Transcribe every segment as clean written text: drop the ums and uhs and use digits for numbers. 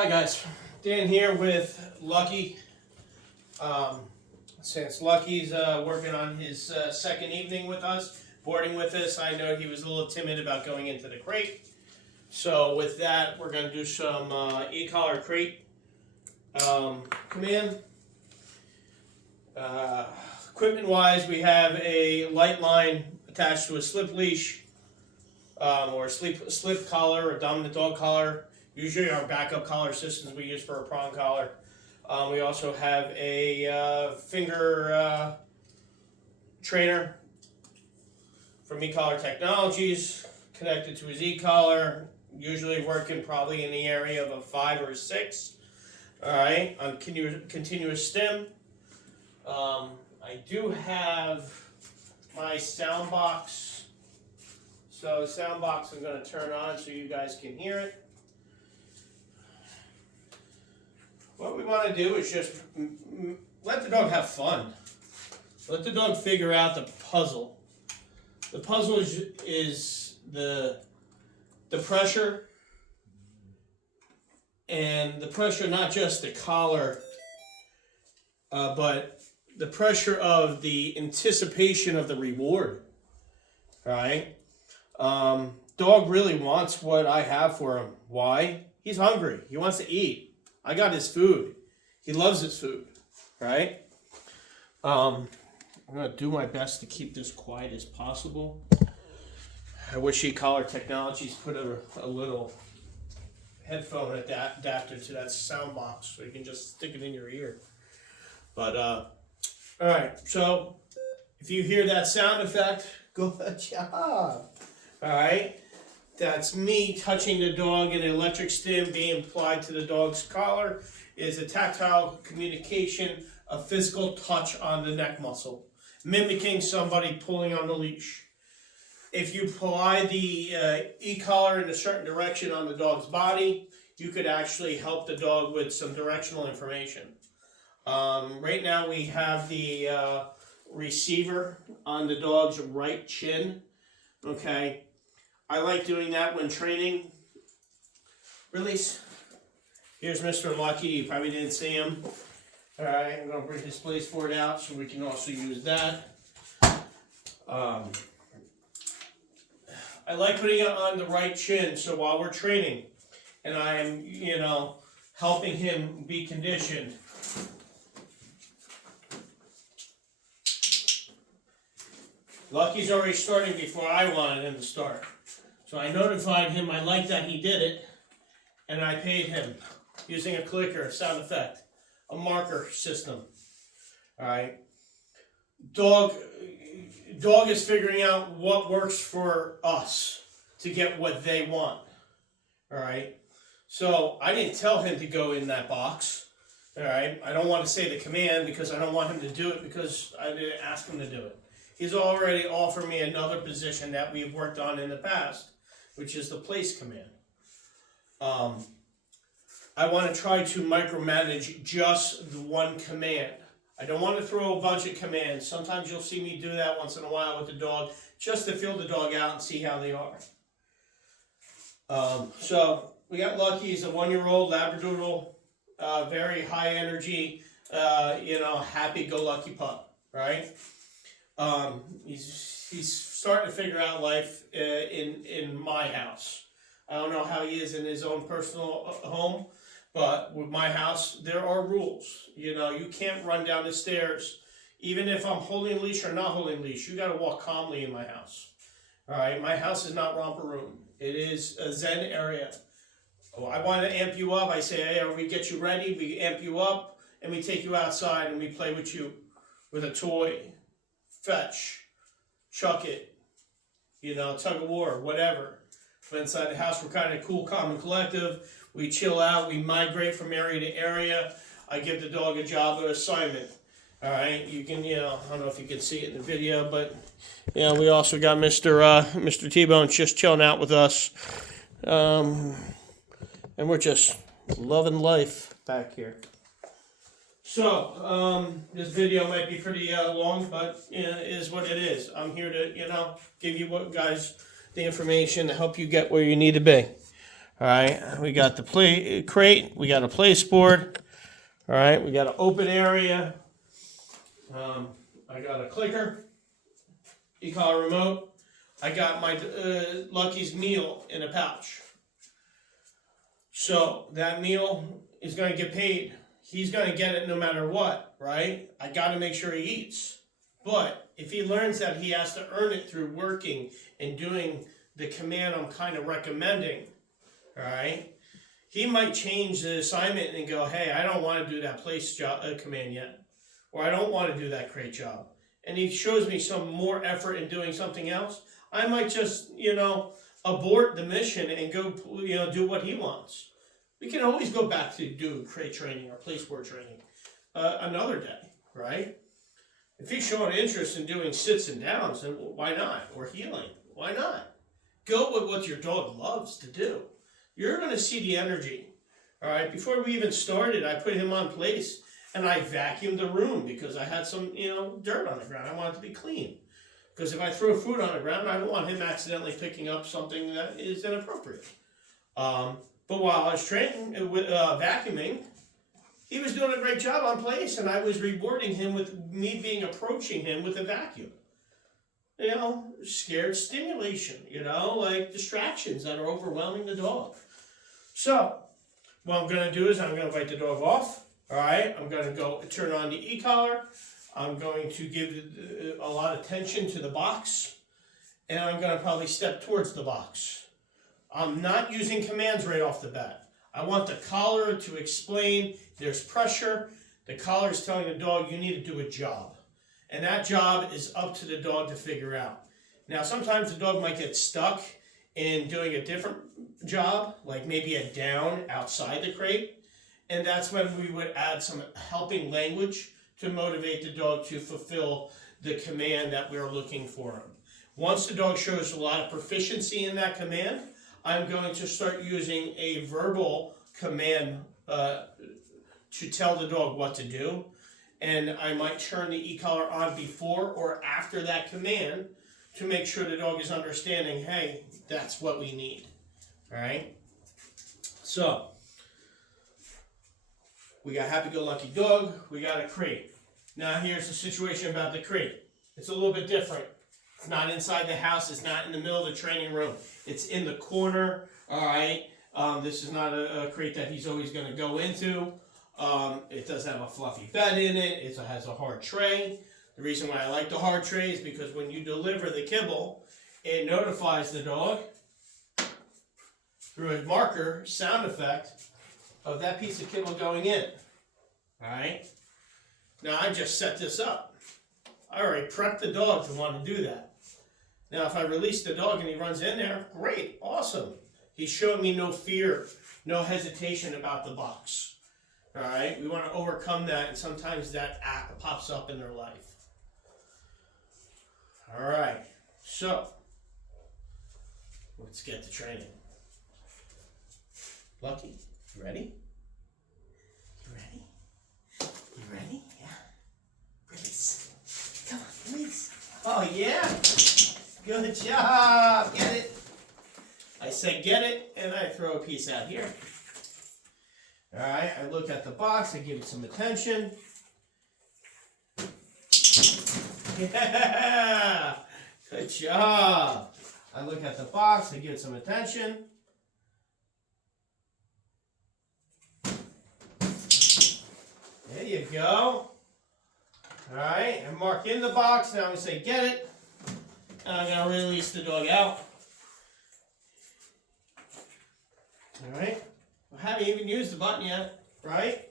Hi guys, Dan here with Lucky. Since Lucky's working on his second evening with us, boarding with us, I know he was a little timid about going into the crate. So with that, we're going to do some e-collar crate command. Equipment wise, we have a light line attached to a slip leash or a slip collar, a dominant dog collar. Usually our backup collar systems we use for a prong collar. We also have a finger trainer from e-collar technologies connected to his e-collar, usually working probably in the area of a 5 or a 6. Alright, on continuous stem. I do have my sound box. So the sound box I'm going to turn on so you guys can hear it. What we want to do is just let the dog have fun. Let the dog figure out the puzzle. The puzzle is the pressure, and the pressure not just the collar, but the pressure of the anticipation of the reward. Right? Dog really wants what I have for him. Why? He's hungry. He wants to eat. I got his food. He loves his food, right? I'm going to do my best to keep this quiet as possible. I wish e-collar technologies put a little headphone adapter to that sound box so you can just stick it in your ear. But, all right, so if you hear that sound effect, good job. All right. That's me touching the dog, and an electric stim being applied to the dog's collar is a tactile communication, a physical touch on the neck muscle, mimicking somebody pulling on the leash. If you apply the e-collar in a certain direction on the dog's body, you could actually help the dog with some directional information. Right now we have the receiver on the dog's right chin, okay? I like doing that when training. Release. Here's Mr. Lucky. You probably didn't see him. Alright, I'm going to bring his place board out so we can also use that. I like putting it on the right chin so while we're training and I'm, helping him be conditioned. Lucky's already starting before I wanted him to start. So I notified him I liked that he did it, and I paid him using a clicker, a sound effect, a marker system. Alright. Dog is figuring out what works for us to get what they want. Alright. So I didn't tell him to go in that box. Alright. I don't want to say the command because I don't want him to do it because I didn't ask him to do it. He's already offered me another position that we've worked on in the past, which is the place command. I want to try to micromanage just the one command. I don't want to throw a bunch of commands. Sometimes you'll see me do that once in a while with the dog, just to feel the dog out and see how they are. So we got Lucky. He's a 1-year-old Labradoodle, very high energy, happy-go-lucky pup, right? He's starting to figure out life in my house. I don't know how he is in his own personal home, but with my house, there are rules. You can't run down the stairs. Even if I'm holding a leash or not holding a leash, you got to walk calmly in my house. All right, my house is not romper room. It is a zen area. Oh, I want to amp you up. I say, hey, we get you ready, we amp you up, and we take you outside and we play with you with a toy. Fetch, chuck it, tug of war, whatever. But inside the house, we're kind of cool, calm, and collective. We chill out. We migrate from area to area. I give the dog a job or assignment. All right, you can, I don't know if you can see it in the video, but we also got Mr. T-Bone's just chilling out with us, and we're just loving life back here. So, this video might be pretty long, but it is what it is. I'm here to, give you guys the information to help you get where you need to be. All right, we got the play crate, we got a place board. All right, we got an open area. I got a clicker, e-collar remote. I got my Lucky's meal in a pouch. So that meal is going to get paid. He's going to get it no matter what, right? I got to make sure he eats. But if he learns that he has to earn it through working and doing the command I'm kind of recommending, all right, he might change the assignment and go, hey, I don't want to do that place job command yet, or I don't want to do that crate job. And he shows me some more effort in doing something else. I might just, abort the mission and go, do what he wants. We can always go back to do crate training or place board training another day, right? If he's showing interest in doing sits and downs, then why not? Or healing, why not? Go with what your dog loves to do. You're going to see the energy, all right? Before we even started, I put him on place and I vacuumed the room because I had some, dirt on the ground. I want it to be clean. Because if I throw food on the ground, I don't want him accidentally picking up something that is inappropriate. But while I was training with vacuuming, he was doing a great job on place, and I was rewarding him with me approaching him with a vacuum. Scared stimulation, like distractions that are overwhelming the dog. So, what I'm going to do is I'm going to invite the dog off. All right, I'm going to go turn on the e-collar. I'm going to give a lot of attention to the box, and I'm going to probably step towards the box. I'm not using commands right off the bat. I want the collar to explain there's pressure. The collar is telling the dog you need to do a job. And that job is up to the dog to figure out. Now, sometimes the dog might get stuck in doing a different job, like maybe a down outside the crate. And that's when we would add some helping language to motivate the dog to fulfill the command that we're looking for him. Once the dog shows a lot of proficiency in that command, I'm going to start using a verbal command to tell the dog what to do. And I might turn the e-collar on before or after that command to make sure the dog is understanding, hey, that's what we need. All right? So, we got happy-go-lucky dog, we got a crate. Now here's the situation about the crate. It's a little bit different. It's not inside the house, it's not in the middle of the training room. It's in the corner, all right? This is not a crate that he's always going to go into. It does have a fluffy bed in it. It has a hard tray. The reason why I like the hard tray is because when you deliver the kibble, it notifies the dog through a marker sound effect of that piece of kibble going in. All right? Now, I just set this up. I already prepped the dog to want to do that. Now, if I release the dog and he runs in there, great, awesome. He's showing me no fear, no hesitation about the box. All right? We want to overcome that, and sometimes that act pops up in their life. All right, so let's get to training. Lucky, you ready? You ready? You ready? Yeah. Release. Come on, release. Oh, yeah. Good job. Get it. I say get it, and I throw a piece out here. All right, I look at the box. I give it some attention. Yeah. Good job. I look at the box. I give it some attention. There you go. All right, and mark in the box. Now we say get it. And I'm going to release the dog out. All right. I haven't even used the button yet, right?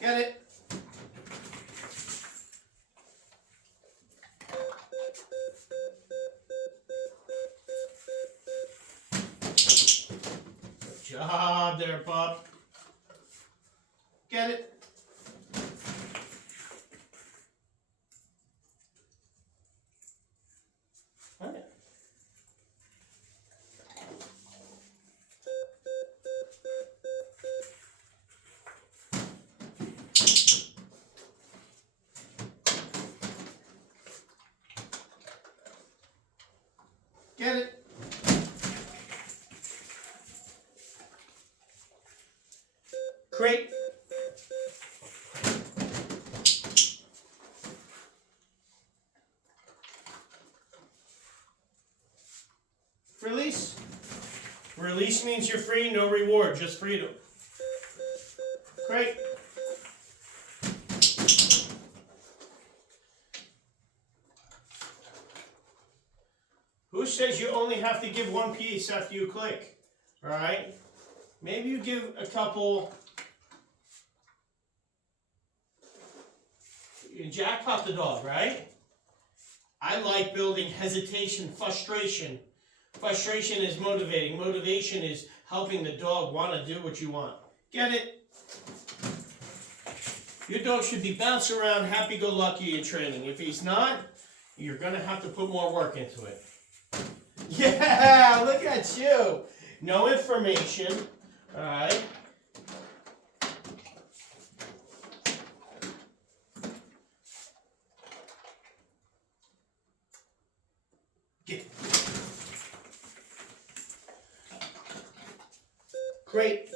Get it? Good job there, pup. Get it? All right. Get it. Crate. Release. Release means you're free, no reward, just freedom. Crate. Who says you only have to give one piece after you click? All right? Maybe you give a couple. You jackpot the dog, right? I like building hesitation, frustration. Frustration is motivating. Motivation is helping the dog want to do what you want. Get it? Your dog should be bouncing around happy-go-lucky in training. If he's not, you're going to have to put more work into it. Yeah, look at you. No information. All right. Get. Great.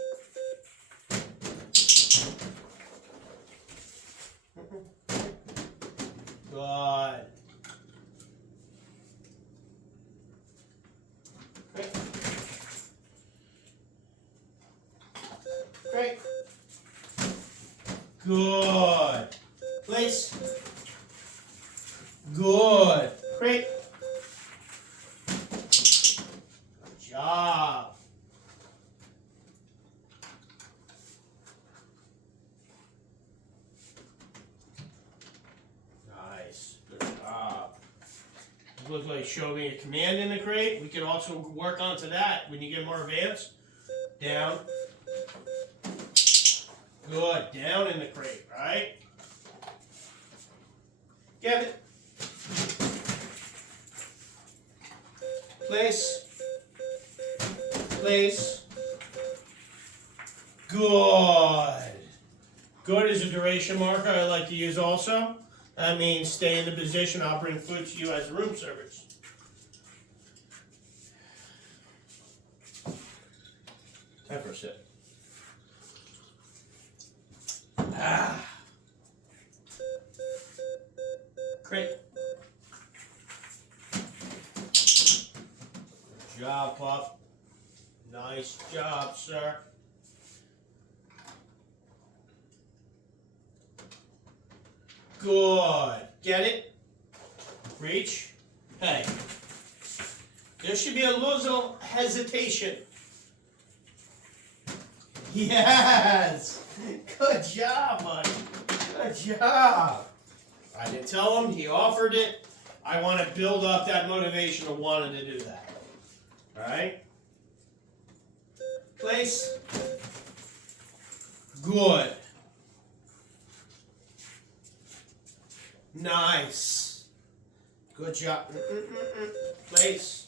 Good. Great. Good. Place. Good. Great. Good job. Nice. Good job. You look like showing me a command in the crate. We could also work onto that when you get more advanced. Down. Good. Down in the crate, right? Get it. Place. Place. Good. Good is a duration marker I like to use also. That means stay in the position. I'll bring food to you as room service. Time for a sip. Ah. Great. Good job, pup. Nice job, sir. Good. Get it? Reach. Hey. There should be a little hesitation. Yes! Good job, buddy. Good job. I didn't tell him. He offered it. I want to build up that motivation of wanting to do that. All right? Place. Good. Nice. Good job. Place.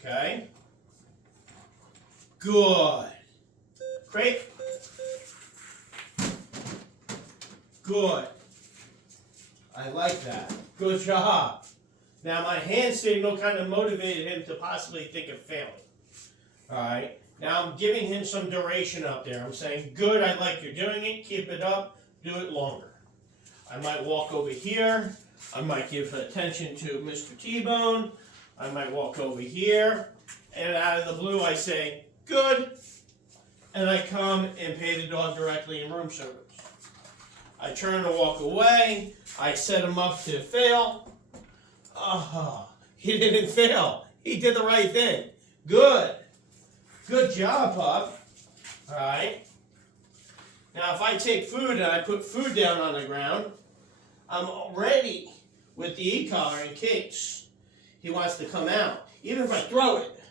Okay. Good. Great. Good. I like that. Good job. Now my hand signal kind of motivated him to possibly think of failing. Alright. Now I'm giving him some duration up there. I'm saying, good, I like you're doing it. Keep it up. Do it longer. I might walk over here. I might give attention to Mr. T-Bone. I might walk over here. And out of the blue I say, good. And I come and pay the dog directly in room service. I turn and walk away. I set him up to fail. Oh, he didn't fail. He did the right thing. Good. Good job, pup. All right. Now, if I take food and I put food down on the ground, I'm ready with the e-collar in case he wants to come out. Even if I throw it.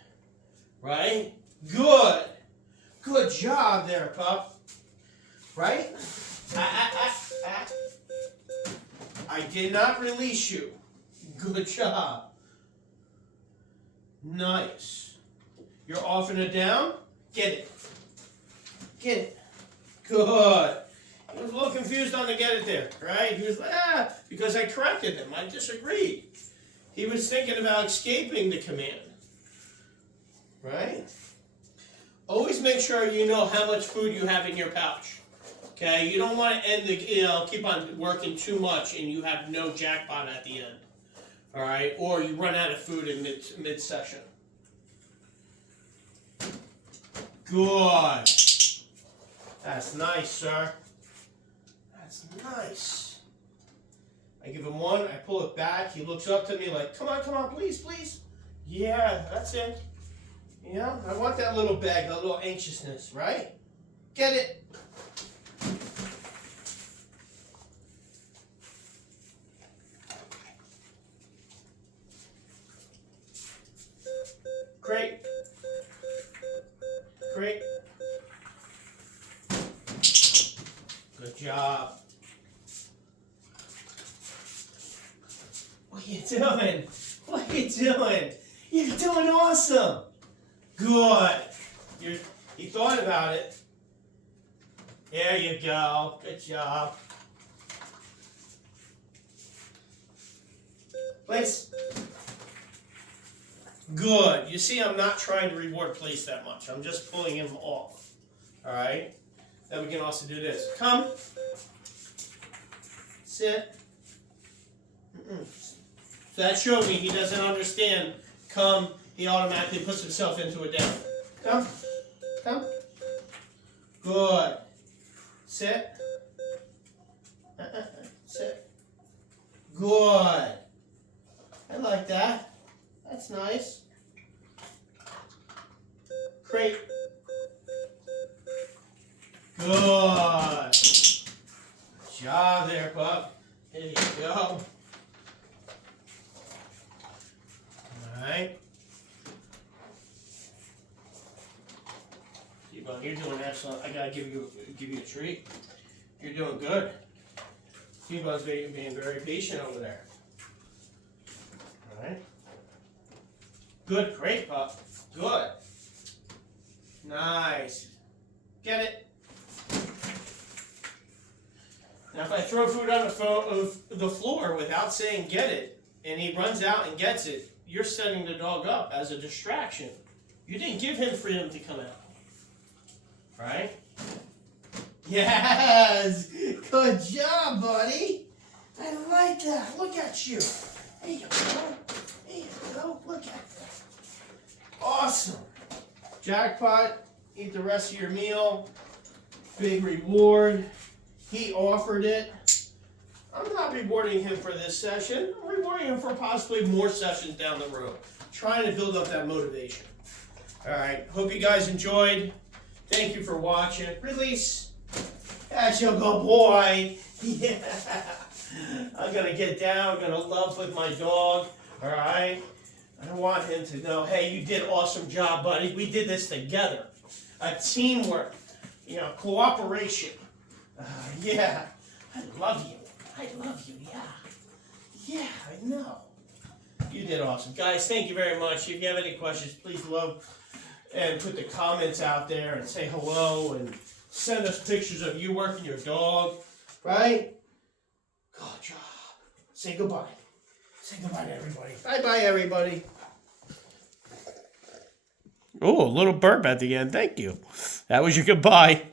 Right? Good. Good job there, pup. Right? I did not release you. Good job. Nice. You're offing it down? Get it. Get it. Good. He was a little confused on to get it there, right? He was like, because I corrected him. I disagreed. He was thinking about escaping the command. Right? Always make sure you know how much food you have in your pouch. Okay? You don't want to end the, keep on working too much and you have no jackpot at the end. Alright? Or you run out of food in mid-session. Good. That's nice, sir. That's nice. I give him one, I pull it back, he looks up to me like, come on, please, please. Yeah, that's it. Yeah, I want that little bag, that little anxiousness, right? Get it. Great. Great. Good job. What are you doing? What are you doing? You're doing awesome. Good. You thought about it. There you go. Good job. Place. Good. You see, I'm not trying to reward place that much. I'm just pulling him off. Alright? Then we can also do this. Come. Sit. So that showed me he doesn't understand come. He automatically puts himself into a down. Come. Come. Good. Sit. Sit. Good. I like that. That's nice. Great. Good. Good job there, pup. There you go. Alright. T-Bone, you're doing excellent. I gotta give you a treat. You're doing good. T-Bone's being very patient over there. Alright. Good, great, pup. Good. Nice. Get it. Now if I throw food on the floor without saying get it, and he runs out and gets it, you're setting the dog up as a distraction. You didn't give him freedom to come out. Right? Yes! Good job, buddy! I like that. Look at you. There you go. There you go. Look at that. Awesome. Jackpot. Eat the rest of your meal. Big reward. He offered it. I'm not rewarding him for this session. I'm rewarding him for possibly more sessions down the road. Trying to build up that motivation. Alright. Hope you guys enjoyed. Thank you for watching. Release. That's your good boy. Yeah. I'm going to get down. I'm going to love with my dog. Alright. I want him to know, hey, you did an awesome job, buddy. We did this together. Teamwork. Cooperation. Yeah. I love you. I love you, yeah. Yeah, I know. You did awesome. Guys, thank you very much. If you have any questions, please love and put the comments out there and say hello and send us pictures of you working your dog, right? Good job. Say goodbye. Say goodbye to everybody. Bye-bye, everybody. Oh, a little burp at the end. Thank you. That was your goodbye.